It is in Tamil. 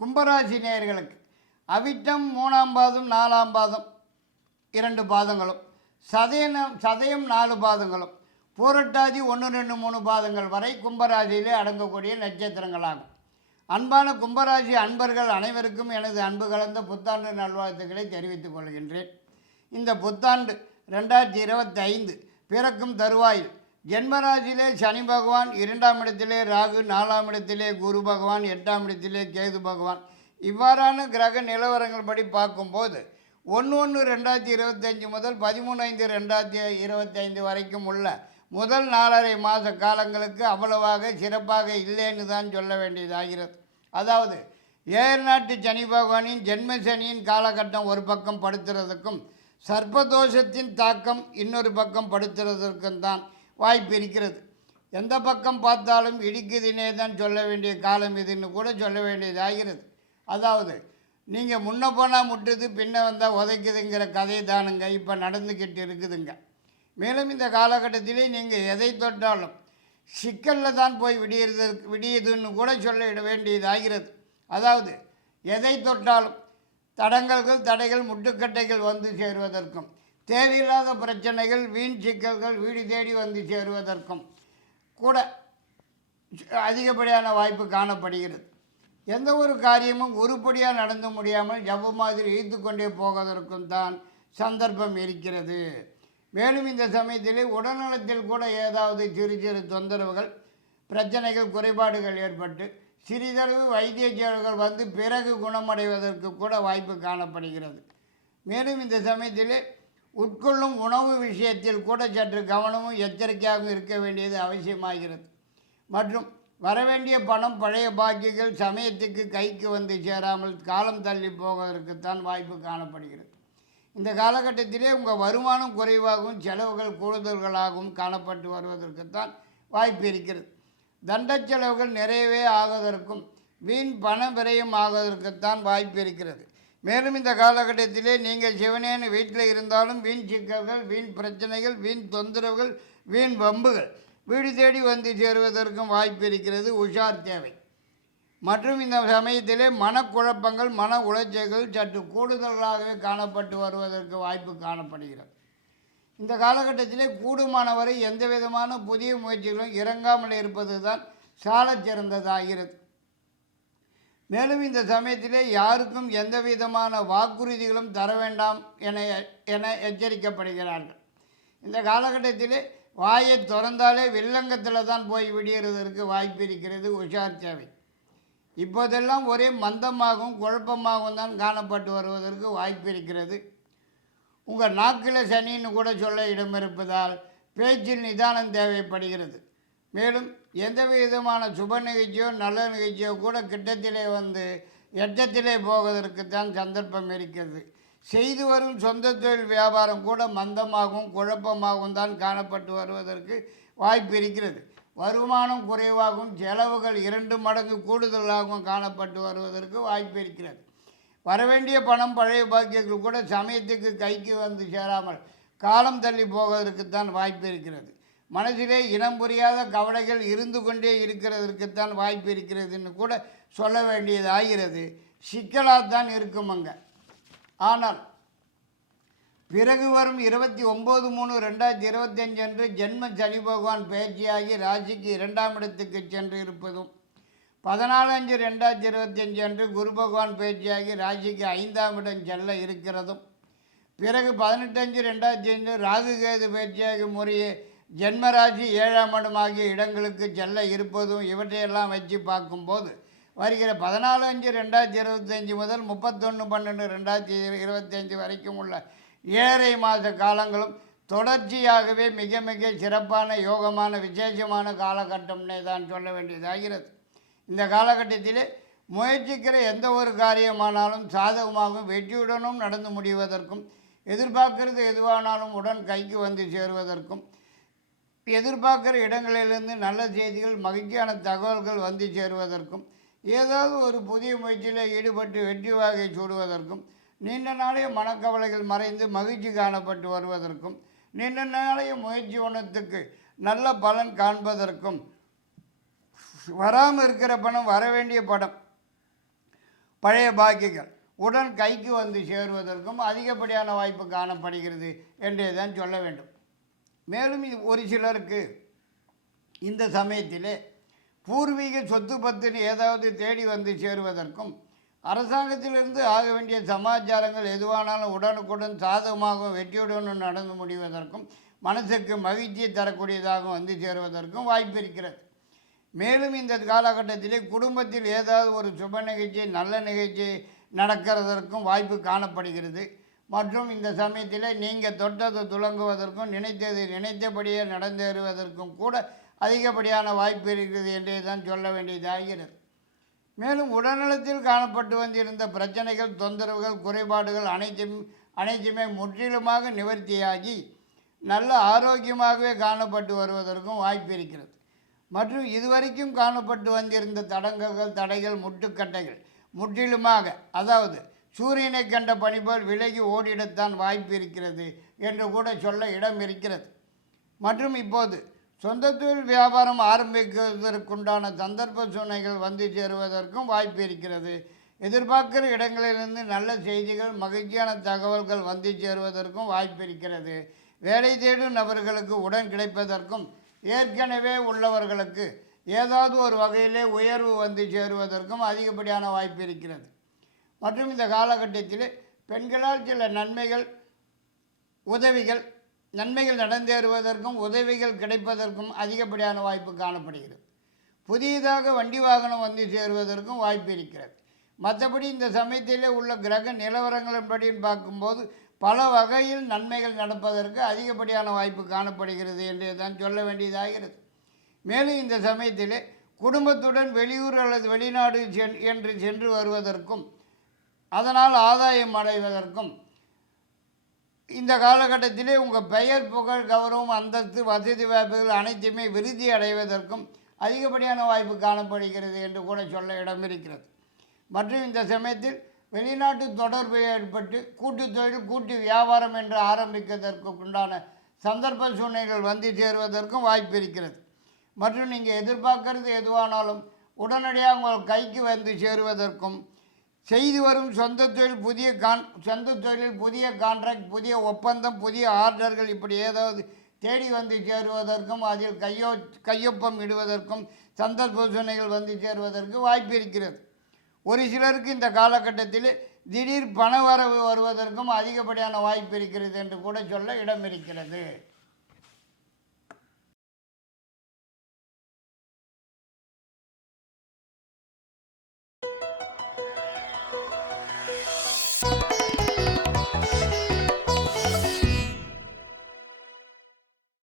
கும்பராசி நேயர்களுக்கு அவிட்டம் மூணாம் பாதம் நாலாம் பாதம் இரண்டு பாதங்களும் சதயம் சதயம் நாலு பாதங்களும் பூரட்டாதி ஒன்று ரெண்டு மூணு பாதங்கள் வரை கும்பராசியிலே அடங்கக்கூடிய நட்சத்திரங்களாகும். அன்பான கும்பராசி அன்பர்கள் அனைவருக்கும் எனது அன்பு கலந்த புத்தாண்டு நல்வாழ்த்துக்களை தெரிவித்துக் கொள்கின்றேன். இந்த புத்தாண்டு ரெண்டாயிரத்தி இருபத்தி ஐந்து பிறக்கும் தருவாயில் ஜென்மராசிலே சனி பகவான் இரண்டாம் இடத்திலே ராகு நாலாம் இடத்திலே குரு பகவான் எட்டாம் இடத்திலே கேது பகவான். இவ்வாறான கிரக நிலவரங்கள் படி பார்க்கும்போது ஒன்று ஒன்று ரெண்டாயிரத்தி இருபத்தஞ்சி முதல் பதிமூணு ஐந்து ரெண்டாயிரத்தி இருபத்தைந்து வரைக்கும் உள்ள முதல் நாலரை மாத காலங்களுக்கு அவ்வளவாக சிறப்பாக இல்லைன்னு தான் சொல்ல வேண்டியதாகிறது அதாவது ஏர்நாட்டு சனி பகவானின் ஜென்ம சனியின் காலகட்டம் ஒரு பக்கம் படுத்துறதுக்கும் சர்ப்பதோஷத்தின் தாக்கம் இன்னொரு பக்கம் படுத்துறதற்கும் தான் வாய்ப்பு இருக்கிறது. எந்த பக்கம் பார்த்தாலும் இடிக்குதுனே தான் சொல்ல வேண்டிய காலம் இதுன்னு கூட சொல்ல வேண்டியதாகிறது. அதாவது நீங்கள் முன்ன போனால் முட்டுது பின்ன வந்தால் உதைக்குதுங்கிற கதை தானுங்க இப்போ நடந்துக்கிட்டு இருக்குதுங்க. மேலும் இந்த காலகட்டத்திலே நீங்கள் எதை தொட்டாலும் சிக்கலில் தான் போய் விடியறது விடியுதுன்னு கூட சொல்ல வேண்டியதாகிறது. அதாவது எதை தொட்டாலும் தடங்கல்கள் தடைகள் முட்டுக்கட்டைகள் வந்து சேருவதற்கும் தேவையில்லாத பிரச்சனைகள் வீண் சிக்கல்கள் வீடு தேடி வந்து சேருவதற்கும் கூட அதிகப்படியான வாய்ப்பு காணப்படுகிறது. எந்த ஒரு காரியமும் உருப்படியாக நடந்து முடியாமல் ஜவ்வு மாதிரி ஈர்த்து கொண்டே போவதற்கும் தான் சந்தர்ப்பம் இருக்கிறது. மேலும் இந்த சமயத்திலே உடல்நலத்தில் கூட ஏதாவது சிறு சிறு தொந்தரவுகள் பிரச்சனைகள் குறைபாடுகள் ஏற்பட்டு சிறிதளவு வைத்திய செலவுகள் வந்து பிறகு குணமடைவதற்கு கூட வாய்ப்பு காணப்படுகிறது. மேலும் இந்த சமயத்திலே உட்கொள்ளும் உணவு விஷயத்தில் கூட சற்று கவனமும் எச்சரிக்கையாகவும் இருக்க வேண்டியது அவசியமாகிறது. மற்றும் வரவேண்டிய பணம் பழைய பாக்கிகள் சமயத்துக்கு கைக்கு வந்து சேராமல் காலம் தள்ளி போவதற்குத்தான் வாய்ப்பு காணப்படுகிறது. இந்த காலகட்டத்திலே உங்கள் வருமானம் குறைவாகவும் செலவுகள் கூடுதல்களாகவும் காணப்பட்டு வருவதற்குத்தான் வாய்ப்பு இருக்கிறது. தண்ட செலவுகள் நிறையவே ஆவதற்கும் வீண் பண விரயம் ஆவதற்குத்தான் வாய்ப்பு இருக்கிறது. மேலும் இந்த காலகட்டத்திலே நீங்கள் சிவனேன்னு வீட்டில் இருந்தாலும் வீண் சிக்கல்கள் வீண் பிரச்சனைகள் வீண் தொந்தரவுகள் வீண் வம்புகள் வீடு தேடி வந்து சேருவதற்கும் வாய்ப்பு இருக்கிறது உஷார் தேவை. மற்றும் இந்த சமயத்திலே மனக்குழப்பங்கள் மன உளைச்சல்கள் சற்று கூடுதலாகவே காணப்பட்டு வருவதற்கு வாய்ப்பு காணப்படுகிறது. இந்த காலகட்டத்திலே கூடுமானவரை எந்த விதமான புதிய முயற்சிகளும் இறங்காமல் இருப்பது தான் சாலச் சிறந்ததாகிறது. மேலும் இந்த சமயத்திலே யாருக்கும் எந்த விதமான வாக்குறுதிகளும் தர வேண்டாம் என என எச்சரிக்கப்படுகிறார்கள். இந்த காலகட்டத்திலே வாயை திறந்தாலே வில்லங்கத்தில் தான் போய் விடுகிறதற்கு வாய்ப்பு இருக்கிறது உஷார் தேவை. இப்போதெல்லாம் ஒரே மந்தமாகவும் குழப்பமாகவும் தான் காணப்பட்டு வருவதற்கு வாய்ப்பு இருக்கிறது. உங்கள் நாக்கில் சனின்னு கூட சொல்ல இடம் இருப்பதால் பேச்சில் நிதானம் தேவைப்படுகிறது. மேலும் எந்த விதமான சுப நிகழ்ச்சியோ நல்ல நிகழ்ச்சியோ கூட கிட்டத்திலே வந்து எட்டத்திலே போவதற்கு தான் சந்தர்ப்பம் இருக்கிறது. செய்து வரும் சொந்த தொழில் வியாபாரம் கூட மந்தமாகவும் குழப்பமாகவும் தான் காணப்பட்டு வருவதற்கு வாய்ப்பு இருக்கிறது. வருமானம் குறைவாகவும் செலவுகள் இரண்டு மடங்கு கூடுதலாகவும் காணப்பட்டு வருவதற்கு வாய்ப்பு இருக்கிறது. வரவேண்டிய பணம் பழைய பாக்கியங்கள் கூட சமயத்துக்கு கைக்கு வந்து சேராமல் காலம் தள்ளி போவதற்குத்தான் வாய்ப்பு இருக்கிறது. மனதிலே இனம் புரியாத கவலைகள் இருந்து கொண்டே இருக்கிறதற்குத்தான் வாய்ப்பு இருக்கிறதுன்னு கூட சொல்ல வேண்டியது ஆகிறது. சிக்கலாக தான் இருக்கும் அங்கே. ஆனால் பிறகு வரும் இருபத்தி ஒம்பது மூணு ரெண்டாயிரத்தி இருபத்தஞ்சு அன்று ஜென்ம சனி பகவான் பயிற்சியாகி ராசிக்கு இரண்டாம் இடத்துக்கு சென்று இருப்பதும் பதினாலு அஞ்சு ரெண்டாயிரத்தி இருபத்தஞ்சு அன்று குரு பகவான் பயிற்சியாகி ராசிக்கு ஐந்தாம் இடம் செல்ல இருக்கிறதும் பிறகு பதினெட்டஞ்சு ரெண்டாயிரத்தி அஞ்சு ராகு கேது பயிற்சியாகி முறையே ஜென்மராசி ஏழாம் இடம் ஆகிய இடங்களுக்கு செல்ல இருப்பதும் இவற்றையெல்லாம் வச்சு பார்க்கும்போது வருகிற பதினாலு அஞ்சு ரெண்டாயிரத்தி இருபத்தஞ்சி முதல் முப்பத்தொன்று பன்னெண்டு ரெண்டாயிரத்தி இருபத்தஞ்சி வரைக்கும் உள்ள ஏழரை மாத காலங்களும் தொடர்ச்சியாகவே மிக மிக சிறப்பான யோகமான விசேஷமான காலகட்டம்னே தான் சொல்ல வேண்டியதாகிறது. இந்த காலகட்டத்திலே முயற்சிக்கிற எந்த ஒரு காரியமானாலும் சாதகமாகவும் வெற்றியுடனும் நடந்து முடிவதற்கும் எதிர்பார்க்கிறது எதுவானாலும் உடன் கைக்கு வந்து சேருவதற்கும் எதிர்பார்க்குற இடங்களிலிருந்து நல்ல செய்திகள் மகிழ்ச்சியான தகவல்கள் வந்து சேருவதற்கும் ஏதாவது ஒரு புதிய முயற்சியில் ஈடுபட்டு வெற்றி வாகை சூடுவதற்கும் நீண்ட நாளைய மனக்கவலைகள் மறைந்து மகிழ்ச்சி காணப்பட்டு வருவதற்கும் நீண்ட நாளைய முயற்சி ஒன்றத்துக்கு நல்ல பலன் காண்பதற்கும் வராமல் இருக்கிற பணம் வர வேண்டிய படம் பழைய பாக்கிகள் உடன் கைக்கு வந்து சேருவதற்கும் அதிகப்படியான வாய்ப்பு காணப்படுகிறது என்றே தான் சொல்ல வேண்டும். மேலும் இது ஒரு சிலருக்கு இந்த சமயத்திலே பூர்வீக சொத்து பத்துன்னு ஏதாவது தேடி வந்து சேருவதற்கும் அரசாங்கத்திலிருந்து ஆக வேண்டிய சமாச்சாரங்கள் எதுவானாலும் உடனுக்குடன் சாதகமாகவும் வெற்றியுடன் நடந்து முடிவதற்கும் மனசுக்கு மகிழ்ச்சியை தரக்கூடியதாக வந்து சேருவதற்கும் வாய்ப்பு இருக்கிறது. மேலும் இந்த காலகட்டத்திலே குடும்பத்தில் ஏதாவது ஒரு சுப நிகழ்ச்சி நல்ல நிகழ்ச்சி நடக்கிறதற்கும் வாய்ப்பு காணப்படுகிறது. மற்றும் இந்த சமயத்தில் நீங்கள் தொட்டது துலங்குவதற்கும் நினைத்தது நினைத்தபடியே நடந்தேறுவதற்கும் கூட அதிகப்படியான வாய்ப்பு இருக்கிறது என்றே தான் சொல்ல வேண்டியதாகிறது. மேலும் உடல்நலத்தில் காணப்பட்டு வந்திருந்த பிரச்சனைகள் தொந்தரவுகள் குறைபாடுகள் அனைத்தும் அனைத்துமே முற்றிலுமாக நிவர்த்தியாகி நல்ல ஆரோக்கியமாகவே காணப்பட்டு வருவதற்கும் வாய்ப்பு இருக்கிறது. மற்றும் இதுவரைக்கும் காணப்பட்டு வந்திருந்த தடங்கல்கள் தடைகள் முட்டுக்கட்டைகள் முற்றிலுமாக அதாவது சூரியனை கண்ட பனிபோல் விலகி ஓடிடத்தான் வாய்ப்பு இருக்கிறது என்று கூட சொல்ல இடம் இருக்கிறது. மற்றும் இப்போது சொந்த தொழில் வியாபாரம் ஆரம்பிக்கிறதற்குண்டான சந்தர்ப்ப சூழ்நிலைகள் வந்து சேருவதற்கும் வாய்ப்பு இருக்கிறது. எதிர்பார்க்கிற இடங்களிலிருந்து நல்ல செய்திகள் மகிழ்ச்சியான தகவல்கள் வந்து சேருவதற்கும் வாய்ப்பு இருக்கிறது. வேலை தேடும் நபர்களுக்கு உடன் கிடைப்பதற்கும் ஏற்கனவே உள்ளவர்களுக்கு ஏதாவது ஒரு வகையிலே உயர்வு வந்து சேருவதற்கும் அதிகப்படியான வாய்ப்பு இருக்கிறது. மற்றும் இந்த காலகட்டத்தில் பெண்களால் சில நன்மைகள் உதவிகள் நன்மைகள் நடந்தேறுவதற்கும் உதவிகள் கிடைப்பதற்கும் அதிகப்படியான வாய்ப்பு காணப்படுகிறது. புதியதாக வண்டி வாகனம் வந்து சேருவதற்கும் வாய்ப்பு இருக்கிறது. மற்றபடி இந்த சமயத்திலே உள்ள கிரக நிலவரங்களின்படின்னு பார்க்கும்போது பல வகையில் நன்மைகள் நடப்பதற்கு அதிகப்படியான வாய்ப்பு காணப்படுகிறது என்று தான் சொல்ல வேண்டியதாகிறது. மேலும் இந்த சமயத்திலே குடும்பத்துடன் வெளியூர் அல்லது வெளிநாடு சென் என்று சென்று வருவதற்கும் அதனால் ஆதாயம் அடைவதற்கும் இந்த காலகட்டத்திலே உங்கள் பெயர் புகழ் கௌரவம் அந்தஸ்து வசதி வாய்ப்புகள் அனைத்துமே விருத்தி அடைவதற்கும் அதிகப்படியான வாய்ப்பு காணப்படுகிறது என்று கூட சொல்ல இடம் இருக்கிறது. மற்றும் இந்த சமயத்தில் வெளிநாட்டு தொடர்பு ஏற்பட்டு கூட்டு தொழில் கூட்டு வியாபாரம் என்று ஆரம்பிப்பதற்கு உண்டான சந்தர்ப்ப சூழ்நிலைகள் வந்து சேருவதற்கும் வாய்ப்பு இருக்கிறது. மற்றும் நீங்கள் எதிர்பார்க்கறது எதுவானாலும் உடனடியாக உங்கள் கைக்கு வந்து சேருவதற்கும் செய்து வரும் சொந்த தொழில் புதிய கான் சொந்த தொழில் புதிய கான்ட்ராக்ட் புதிய ஒப்பந்தம் புதிய ஆர்டர்கள் இப்படி ஏதாவது தேடி வந்து சேருவதற்கும் அதில் கையோ கையொப்பம் இடுவதற்கும் சந்தர்ப்ப சூழ்நிலைகள் வந்து சேருவதற்கு வாய்ப்பு இருக்கிறது. ஒரு சிலருக்கு இந்த காலகட்டத்தில் திடீர் பண வரவு வருவதற்கும் அதிகப்படியான வாய்ப்பு இருக்கிறது என்று கூட சொல்ல இடம் இருக்கிறது.